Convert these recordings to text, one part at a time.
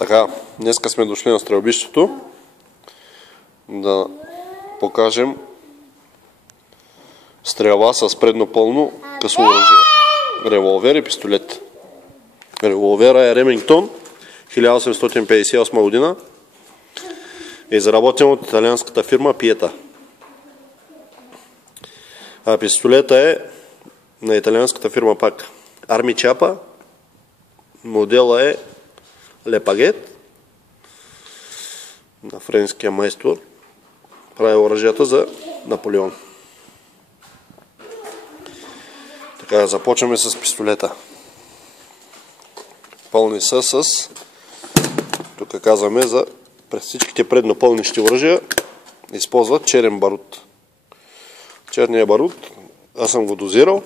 Така, днеска сме дошли на стрелбището да покажем стрелба с предно пълно късо оръжие. Револвер и пистолет. Револвера е Ремингтон, 1858 година. Е изработен от италианската фирма Пиета. А пистолета е на италианската фирма пак Арми Чапа. Модела е Лепагет на френския майстор. Прави оръжията за Наполеон. Така, започваме с пистолета. Пълни са с, тук казваме, за през всичките преднопълнищи оръжия използват черен барут. Черния барут, аз съм го дозирал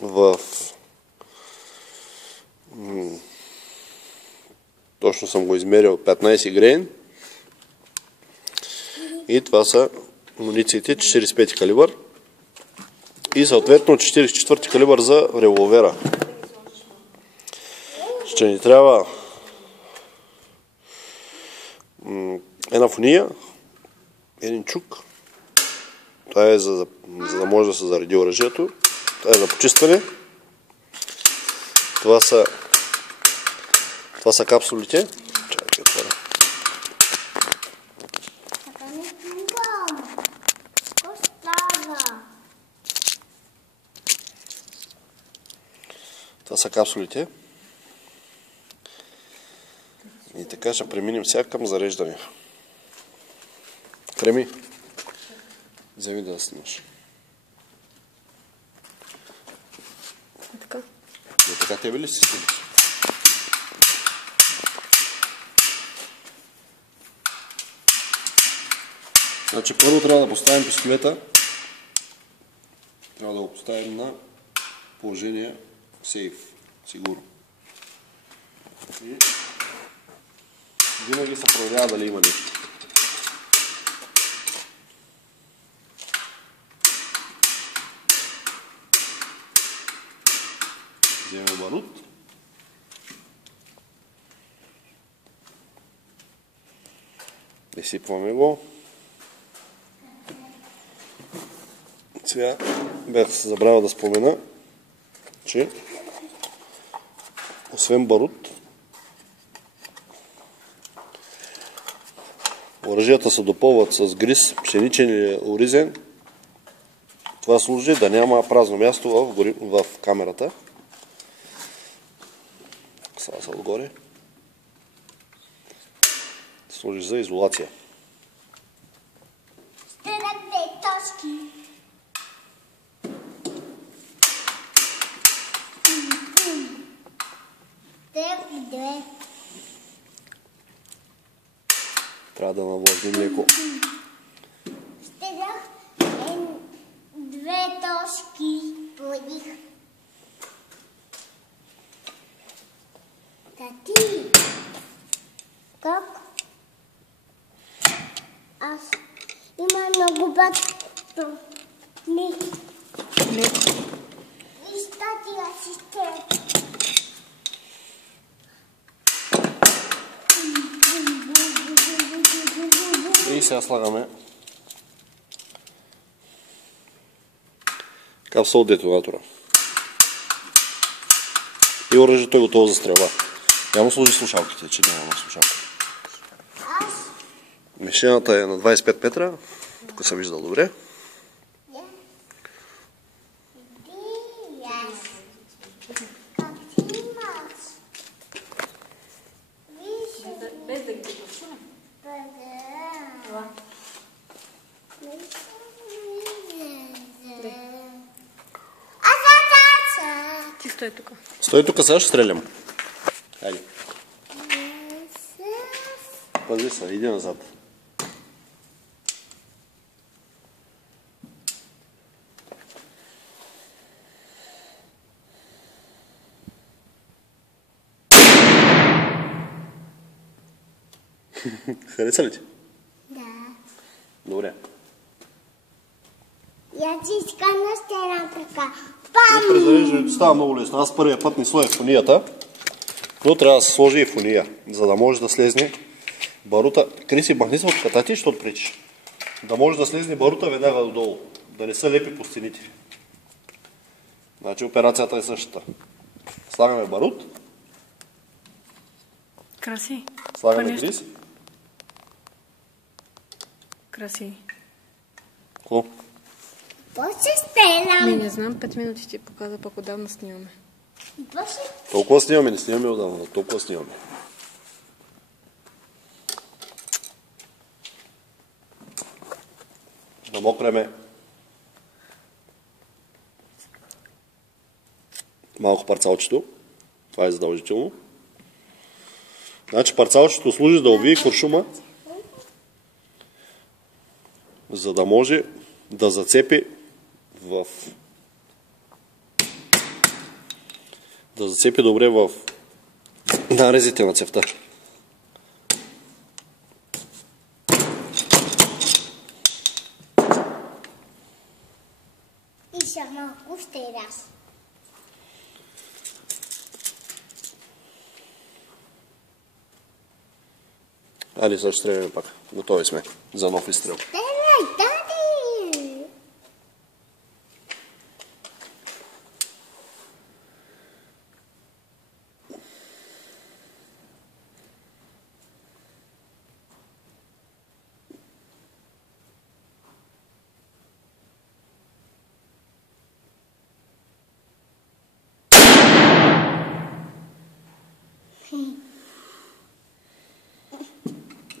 в точно съм го измерил 15 грейн и това са мунициите 45 калибър и съответно 44 калибър за револвера. Ще ни трябва една фуния, един чук. Това е за да може да се зареди оръжието. Това е за почистване. Това са капсулите. Чакай, това. Това са капсулите. И така ще преминем сега към зареждане. Креми, вземи да снимаш. Така. И така тебе ли си снимаш? Значи първо трябва да поставим пистолета. Трябва да го поставим на положение сейф, сигурно. И винаги се проверява дали има нещо. Вземем барут. Изсипваме го. Сега бях се забравил да спомена, че освен барут, оръжията се допълват с гриз, пшеничен или оризен. Това служи да няма празно място в камерата. Сега са отгоре. Служи за изолация. Трябва да навлажним леко. Стегнах две точки по них. Тати, как? Аз има много бато. Виж, тати, асистент. И сега слагаме капсул от детонатора. И оръжието е готово за стрелба. Няма служи слушалките, че няма слушалка. Мишената е на 25 метра. Тук съм виждал добре. Ти стой тук. Стой тук, сега ще стрелям. Хайде. Пази се, иди назад. Хареса ли ти? Да. Добре. Я ти скана стена така. И при зареждането става много лесно. Аз първия път не сложих фунията. Но трябва да се сложи и фуния, за да може да слезне барута. Криси, махни се от катати, защото пречиш. Да може да слезне барута веднага додолу. Да не се лепи по стените. Значи операцията е същата. Слагаме барут. Краси. Слагаме гриз. Краси. Какво? После стелам. Не знам, 5 минути ти показа, пък отдавна снимаме. Толкова снимаме, не снимаме отдавна, толкова снимаме. Намокреме малко парцалчето. Това е задължително. Значи парцалчето служи да увие куршума, за да може да зацепи добре в нарезите на цевта. И ще малко ще раз. Али сега ще стреляме пак. Готови сме за нов изстрел. Стелай, дади!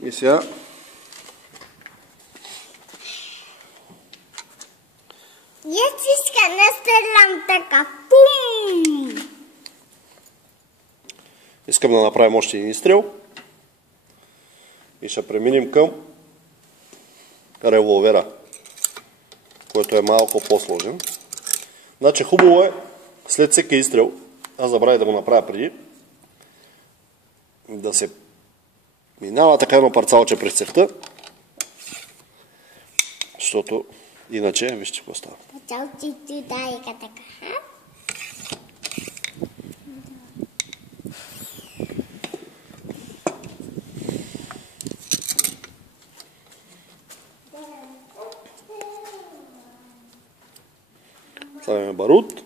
И сега Иска да стрелям така. Пум! искам да направим още един изстрел и ще преминем към револвера, който е малко по-сложен. Значи хубаво е след всеки изстрел, аз забравя да го направя преди, да се минава така едно парцалче през цевта, защото иначе, вижте какво става. Парцалчето дайка така. Слагаме барут.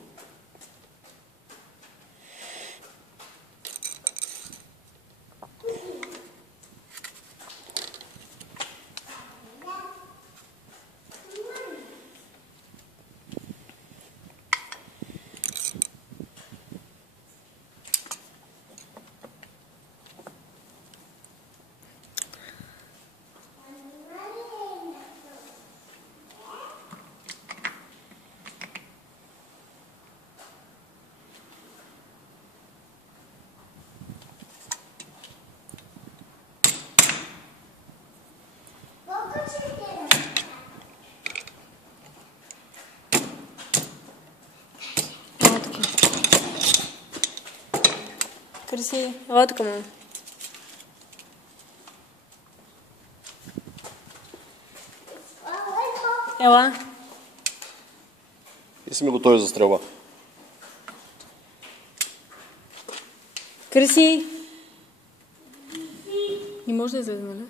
Криси, ела тук, мама. Ела. И сме готови за стрелба. Криси. Не може да излезе, нали?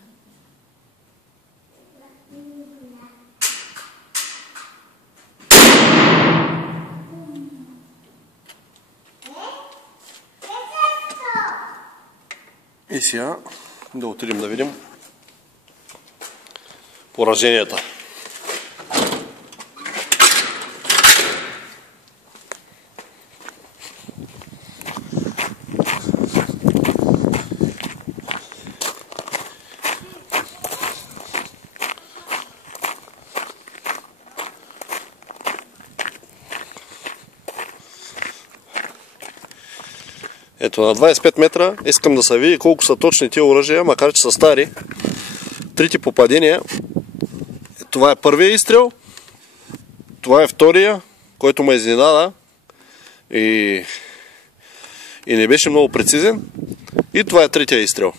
И сега да отидем да видим пораженията. Ето на 25 метра искам да се види колко са точни тия оръжия, макар че са стари. Трите попадения. Това е първия изстрел. Това е втория, който ме изненада и не беше много прецизен. И това е третия изстрел.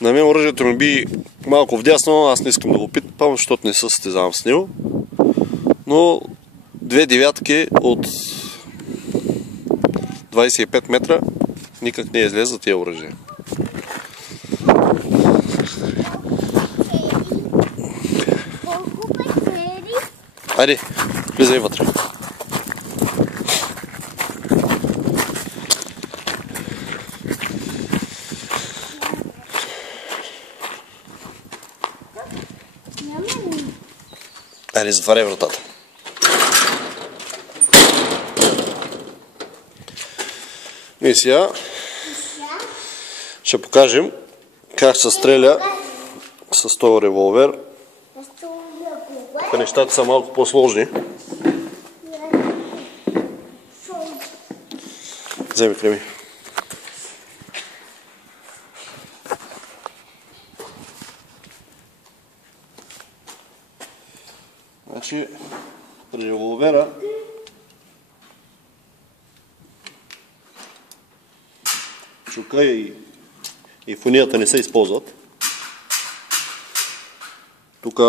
На мен оръжието ми би малко вдясно, аз не искам да го питам, защото не се състезавам с него. Но 2 девятки от 25 метра никак не излезе за тия оръжия. Колко печели? Айде, влизай вътре. Няма ли? Айде, затваряй вратата. И сега ще покажем как се стреля с този револвер. Нещата са малко по-сложни. Вземи креми. Значи, при револвера чука и фунията не се използват. Тук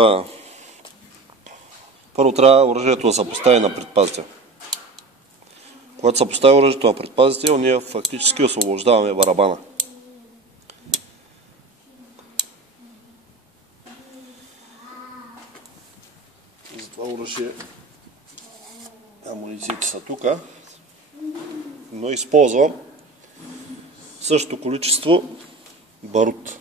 първо трябва оръжието да се постави на предпазител. Когато се постави оръжието на предпазител, ние фактически освобождаваме барабана. За това оръжие амунициите са тук, но използвам същото количество барут.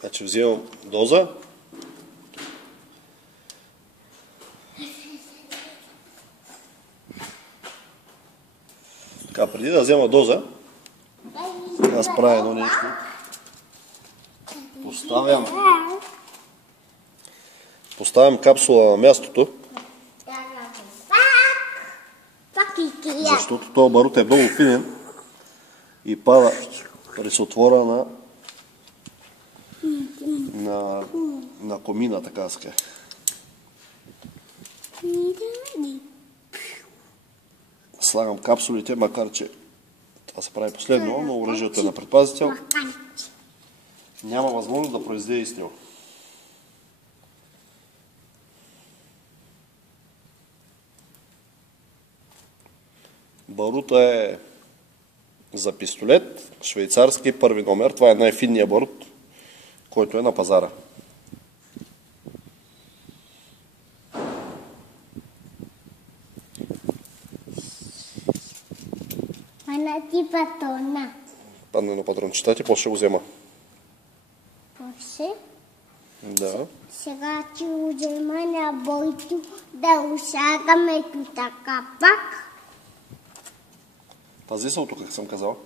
Значи вземам доза. Така, преди да взема доза, аз правя едно нещо. Поставям капсула на мястото, защото този барут е много финен и пада през отвора на комина, така да се каже. Слагам капсулите, макар че това се прави последно, но оръжието е на предпазител. Няма възможност да произведе изстрел. Барута е за пистолет, швейцарски, първи номер. Това е най-финният барут, който е на пазара. Ти патрона. Падна на патрончетата, после ще го взема. После? Да. Сега ти го взема на Бойто да усягаме тук така пак. Пази се от тук, как съм казал.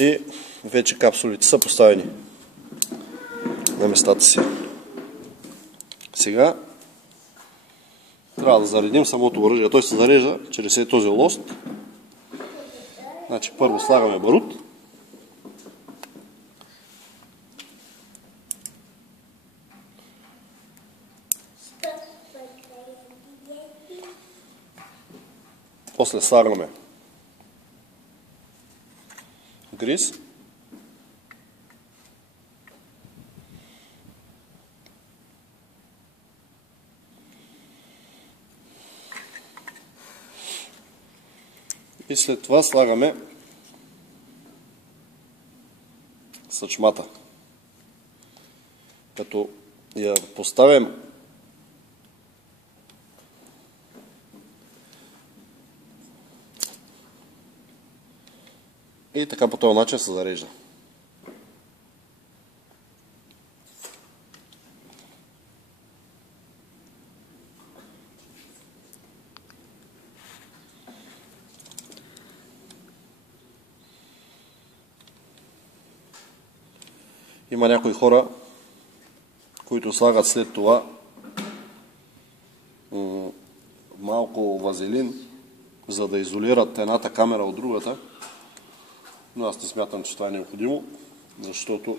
И вече капсулите са поставени на местата си. Сега трябва да заредим самото оръжие. Той се зарежда чрез този лост. Значи първо слагаме барут. После слагаме гриз. И след това слагаме съчмата. Като я поставим и така по този начин се зарежда. Има някои хора, които слагат след това малко вазелин, за да изолират едната камера от другата. Но аз не смятам, че това е необходимо, защото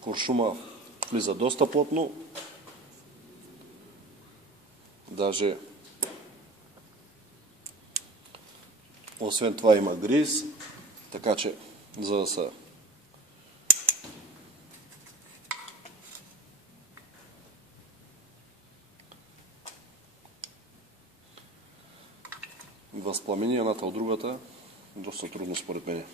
куршума влиза доста плътно. Даже Освен това има гриз, така че за да са възпламени едната от другата, доста трудно според мен.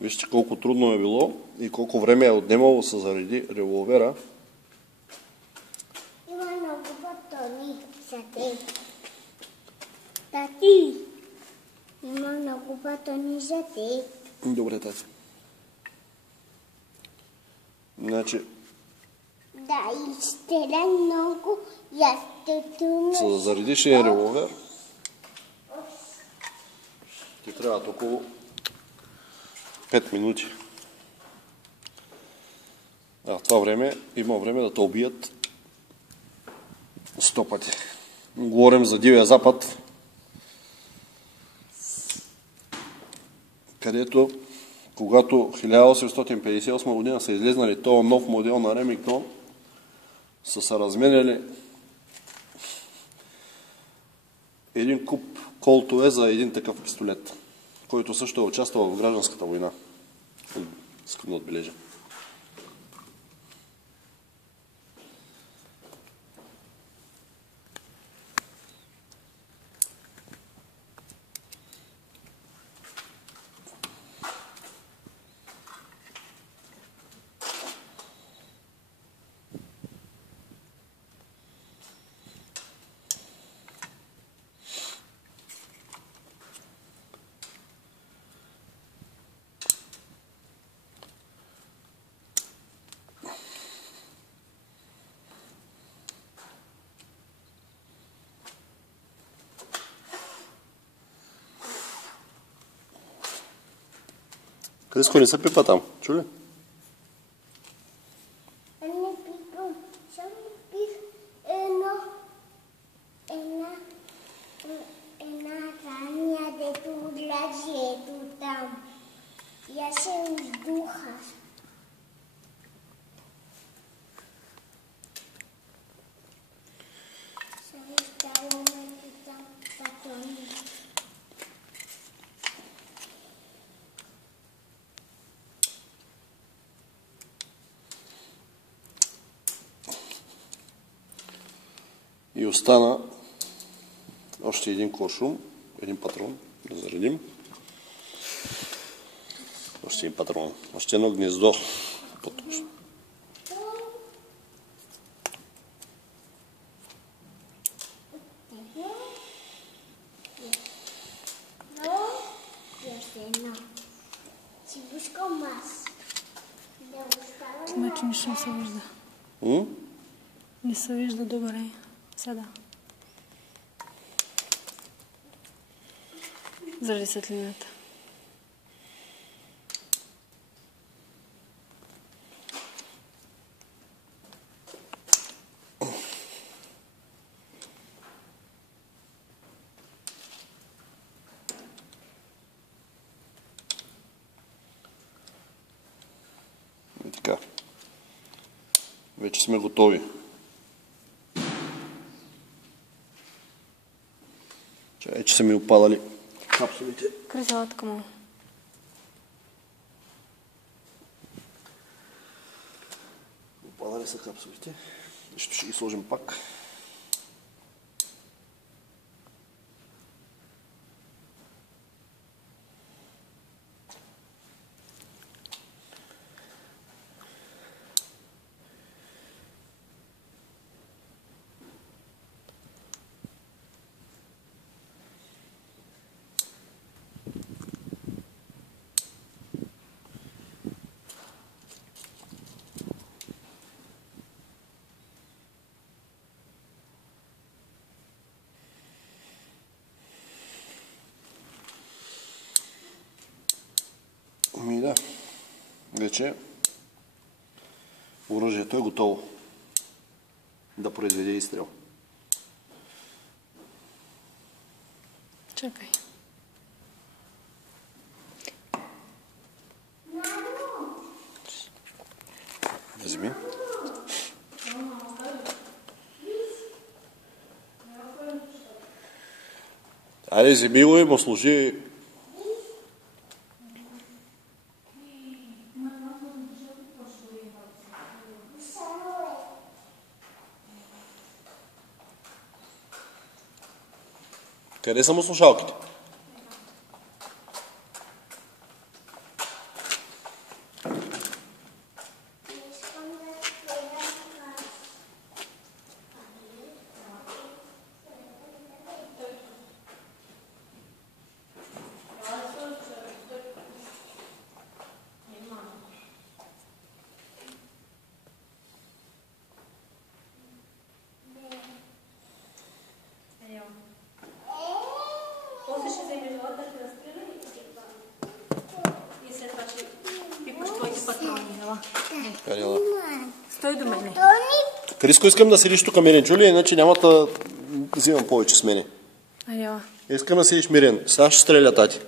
Вижте колко трудно е било и колко време е отнемало да се зареди револвера. Има много батони за теб. Тати, има много батони за теб. Добре, тати. Значи, Да, изстреля много и аз те трудно. за да заредиш един револвер, ти трябват около 5 минути. А в това време има време да те убият 100 пъти. Говорим за Дивия Запад, където когато 1858 година са излезнали този нов модел на Ремингтон, са се разменяли един куп колтове за един такъв пистолет, който също е участвал в гражданската война. Искам да отбележа. Криско, не се пипа там, чули? Не пипам, само пих една раня, дето отлежи ето там. И аз се издуха. Само ставаме там батони. И остана още един куршум, един патрон, да заредим. Още един патрон, още едно гнездо. По-точно. Си пускам аз. Да оставам. Значи нищо не се вижда. Не се вижда добре. Сега. Заради светлината. И така. Вече сме готови. Че са ми опадали капсулите. Кризалата към. Опадали са капсулите. Ще ги сложим пак. Ми да, вече оръжието е готово да произведе изстрел. Чакай. Вземи. Айде, вземи го и му служи. Къде са му слушалките? После ще вземеш вода, ще разстреля и след това ще пипаш твоите патрони. Къде да? Стой до мене. Криско, искам да седиш тук мирен, чули, иначе няма да взимам повече с мене. Айо. Искам да седиш мирен. Сега ще стреля тати.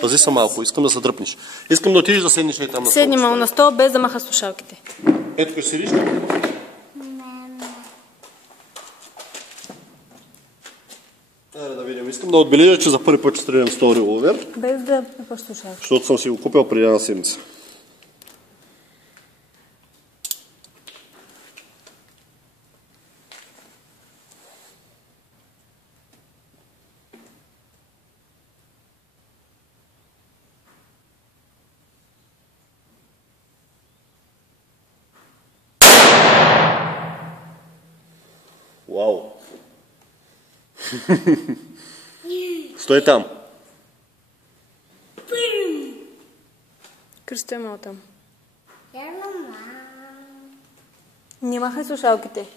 Пази се малко, искам да се дръпнеш. Искам да отидеш да седнеш и там на стол. Седни мал на стол, без да маха слушалките. Ето ще седиш. Айде да видим. Искам да отбележа, че за първи път ще стрелям с този револвер, Без да пипаш слушалките. защото съм си го купил преди една седмица. Вау! Стой там! Кристо е мал там. Не махай слушалките.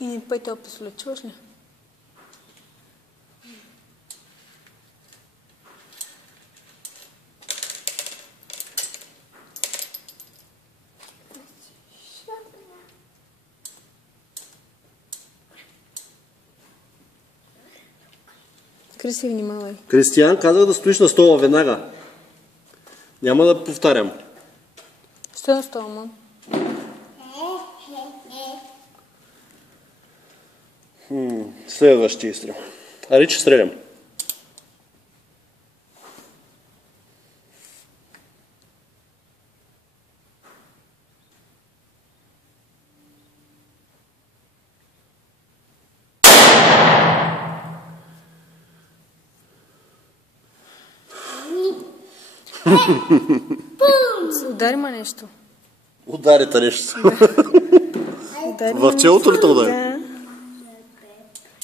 И не пъй това писолет, чуваш ли? Криси, внимавай. Кристиян каза да стоиш на стола веднага. Няма да повтарям. Стой на стола, мам. Следващия изстрел. Ари, че стрелям. Удари ма нещо. Ударите нещо. Удари В челото ли те удари? Да.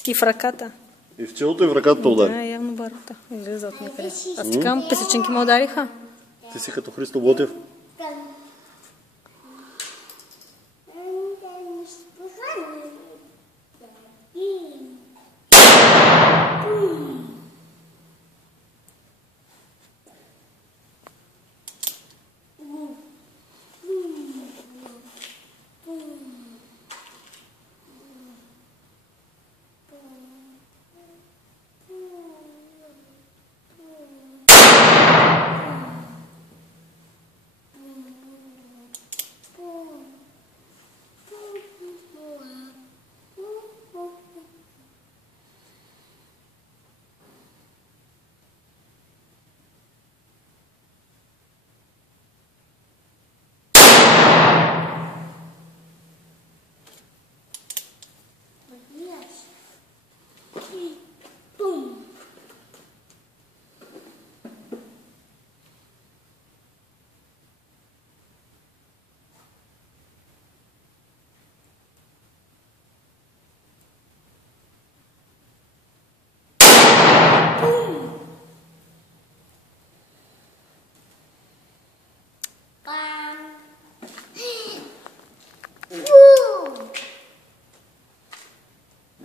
И в ръката. И в челото и в ръката те удари. Да, явно барута. Излиза от някъде. Аз ти казвам, песечинки ме удариха. Ти си като Христо Ботев.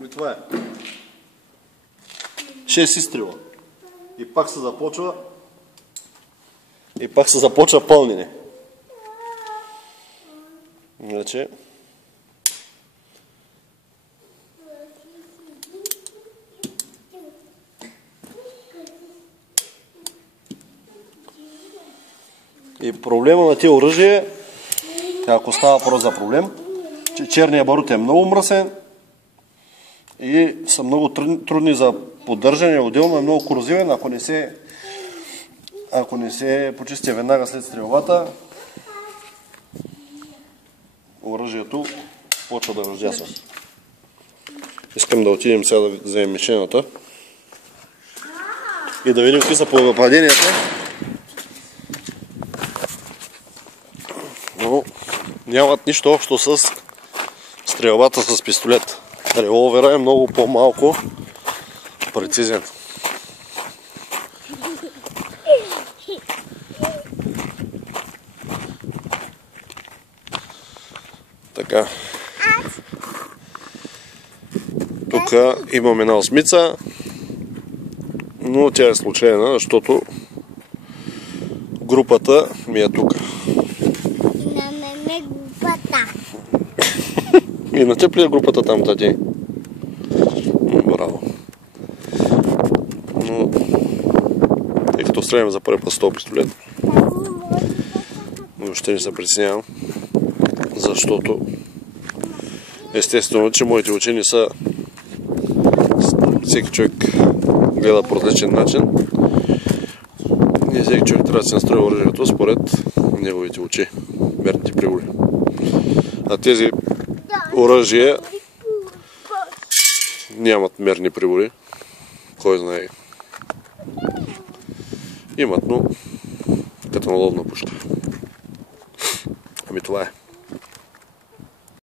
И това е. 6 изстрела. И пак се започва. И пак се започва пълнене. Иначе. И проблема на тези оръжия, ако става въпрос за проблем, че черният барут е много мръсен и са много трудни за поддържане. Отделно е много корозивен, ако не се почисти веднага след стрелбата, оръжието почва да раздясва. Искам да отидем сега да вземем мишената и да видим какви са паденията. Но нямат нищо общо с стрелбата с пистолет. Револвера е много по-малко прецизен. Така. Тук имам една осмица, но тя е случайна, защото групата ми е тук. На мен е групата. И на теб ли е групата там, тати? Браво. Но, тъй като стрелям за първи път с този пистолет, въобще не се притеснявам, защото естествено, че моите учени са, всеки човек гледа по различен начин и всеки човек трябва да се настрои оръжието според неговите очи, мерните прибори. А тези оръжия нямат мерни прибори, кой знае. Имат, но като на ловна пушка. Ами това е.